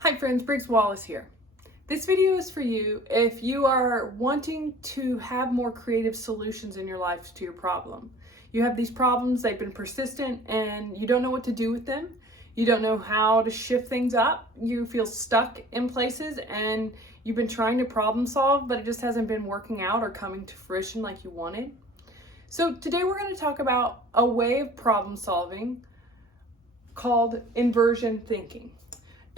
Hi friends, Briggs Wallace here. This video is for you if you are wanting to have more creative solutions in your life to your problem. You have these problems, they've been persistent, and you don't know what to do with them. You don't know how to shift things up. You feel stuck in places and you've been trying to problem solve, but it just hasn't been working out or coming to fruition like you wanted. So today we're going to talk about a way of problem solving called inversion thinking.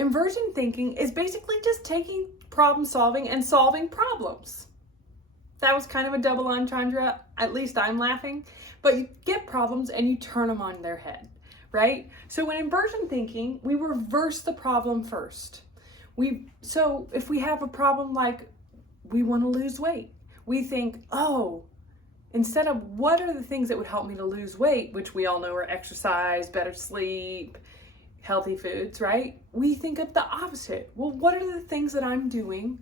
Inversion thinking is basically just taking problem solving and solving problems. That was kind of a double entendre, at least I'm laughing, but you get problems and you turn them on their head, right? So in inversion thinking, we reverse the problem first. So if we have a problem like we want to lose weight, we think, oh, instead of what are the things that would help me to lose weight, which we all know are exercise, better sleep, healthy foods, right? We think of the opposite. Well, what are the things that I'm doing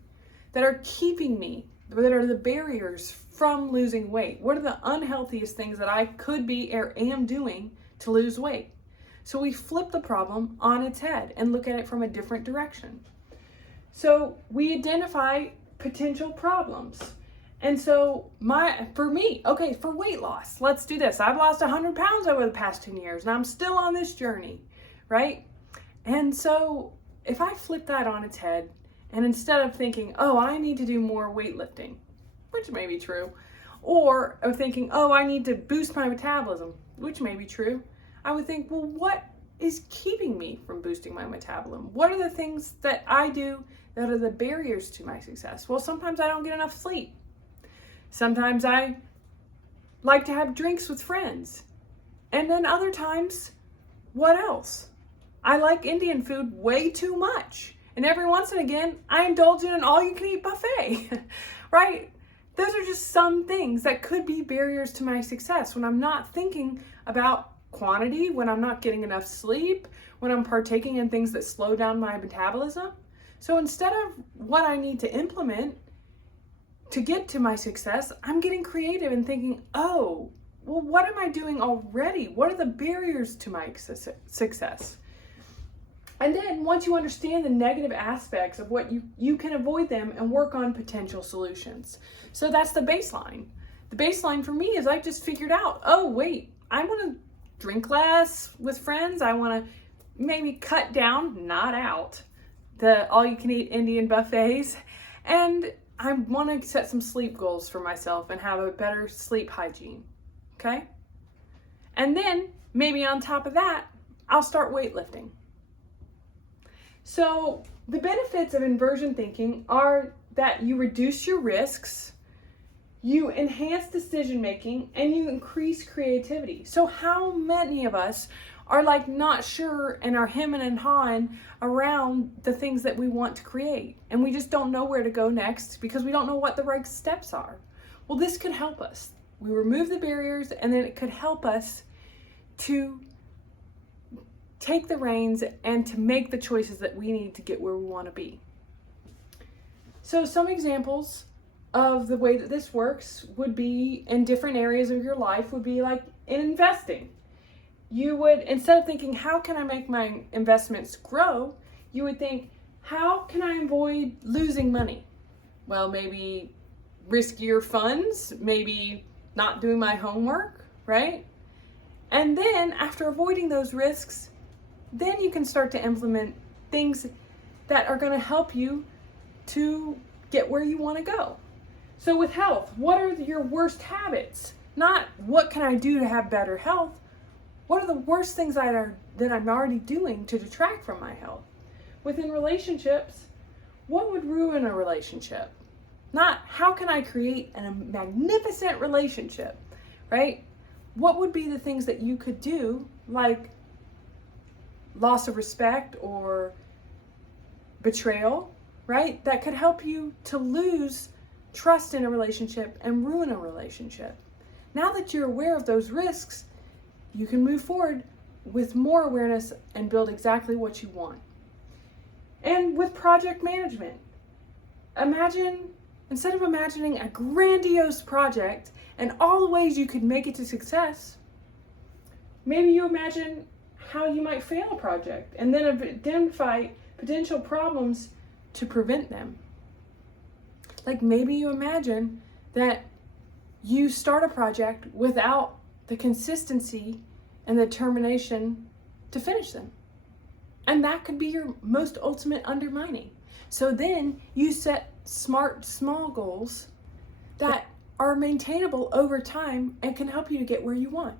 that are keeping me, that are the barriers from losing weight? What are the unhealthiest things that I could be or am doing to lose weight? So we flip the problem on its head and look at it from a different direction. So we identify potential problems. And so for weight loss, let's do this. I've lost 100 pounds over the past 10 years and I'm still on this journey, right? And so if I flip that on its head and instead of thinking, oh, I need to do more weightlifting, which may be true, or of thinking, oh, I need to boost my metabolism, which may be true, I would think, well, what is keeping me from boosting my metabolism? What are the things that I do that are the barriers to my success? Well, sometimes I don't get enough sleep. Sometimes I like to have drinks with friends. And then other times, what else? I like Indian food way too much. And every once and again, I indulge in an all-you-can-eat buffet, right? Those are just some things that could be barriers to my success when I'm not thinking about quantity, when I'm not getting enough sleep, when I'm partaking in things that slow down my metabolism. So instead of what I need to implement to get to my success, I'm getting creative and thinking, oh, well, what am I doing already? What are the barriers to my success? And then once you understand the negative aspects of what you can avoid them and work on potential solutions. So that's the baseline. The baseline for me is I just figured out, oh, wait, I want to drink less with friends. I want to maybe cut down, not out, the all-you-can-eat Indian buffets. And I want to set some sleep goals for myself and have a better sleep hygiene, okay? And then maybe on top of that, I'll start weightlifting. So the benefits of inversion thinking are that you reduce your risks, you enhance decision making, and you increase creativity. So how many of us are like not sure and are hemming and hawing around the things that we want to create, and we just don't know where to go next because we don't know what the right steps are? Well, this could help us. We remove the barriers, and then it could help us to take the reins and to make the choices that we need to get where we want to be. So some examples of the way that this works would be in different areas of your life would be like in investing. You would, instead of thinking, how can I make my investments grow? You would think, how can I avoid losing money? Well, maybe riskier funds, maybe not doing my homework, right? And then after avoiding those risks, then you can start to implement things that are going to help you to get where you want to go. So with health, what are your worst habits? Not what can I do to have better health? What are the worst things that I'm already doing to detract from my health? Within relationships, what would ruin a relationship? Not how can I create a magnificent relationship, right? What would be the things that you could do, like loss of respect or betrayal, right? That could help you to lose trust in a relationship and ruin a relationship. Now that you're aware of those risks, you can move forward with more awareness and build exactly what you want. And with project management, instead of imagining a grandiose project and all the ways you could make it to success, maybe you imagine how you might fail a project and then identify potential problems to prevent them. Like maybe you imagine that you start a project without the consistency and the determination to finish them. And that could be your most ultimate undermining. So then you set smart, small goals that are maintainable over time and can help you to get where you want.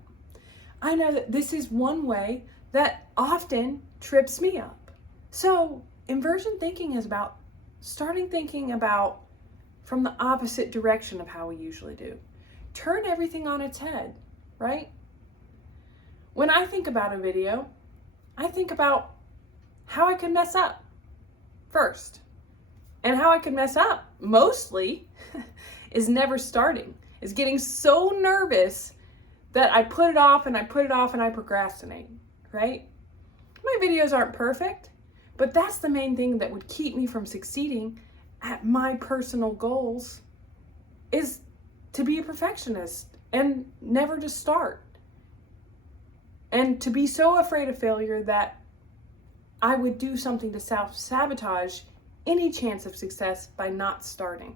I know that this is one way that often trips me up. So inversion thinking is about starting thinking about from the opposite direction of how we usually do. Turn everything on its head, right? When I think about a video, I think about how I can mess up first. And how I can mess up mostly is never starting, is getting so nervous that I put it off and I put it off and I procrastinate, right? My videos aren't perfect, but that's the main thing that would keep me from succeeding at my personal goals, is to be a perfectionist and never to start. And to be so afraid of failure that I would do something to self-sabotage any chance of success by not starting.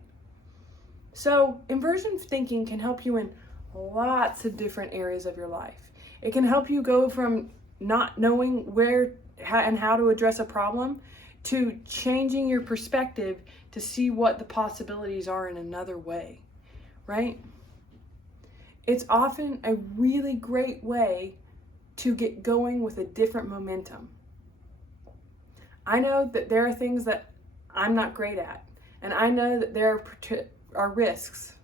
So inversion thinking can help you in lots of different areas of your life. It can help you go from not knowing where and how to address a problem to changing your perspective to see what the possibilities are in another way, right? It's often a really great way to get going with a different momentum. I know that there are things that I'm not great at, and I know that there are risks,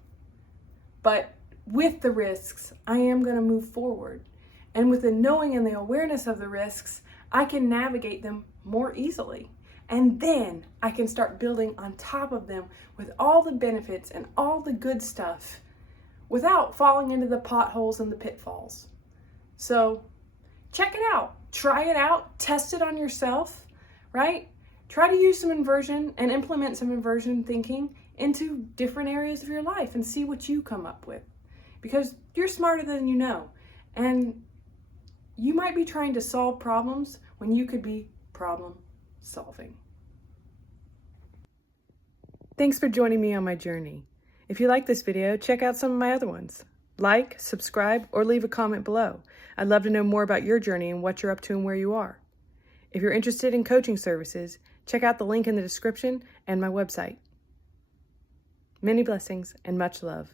but with the risks, I am going to move forward. And with the knowing and the awareness of the risks, I can navigate them more easily. And then I can start building on top of them with all the benefits and all the good stuff without falling into the potholes and the pitfalls. So check it out, try it out, test it on yourself, right? Try to use some inversion and implement some inversion thinking into different areas of your life and see what you come up with. Because you're smarter than you know. And you might be trying to solve problems when you could be problem solving. Thanks for joining me on my journey. If you like this video, check out some of my other ones. Like, subscribe, or leave a comment below. I'd love to know more about your journey and what you're up to and where you are. If you're interested in coaching services, check out the link in the description and my website. Many blessings and much love.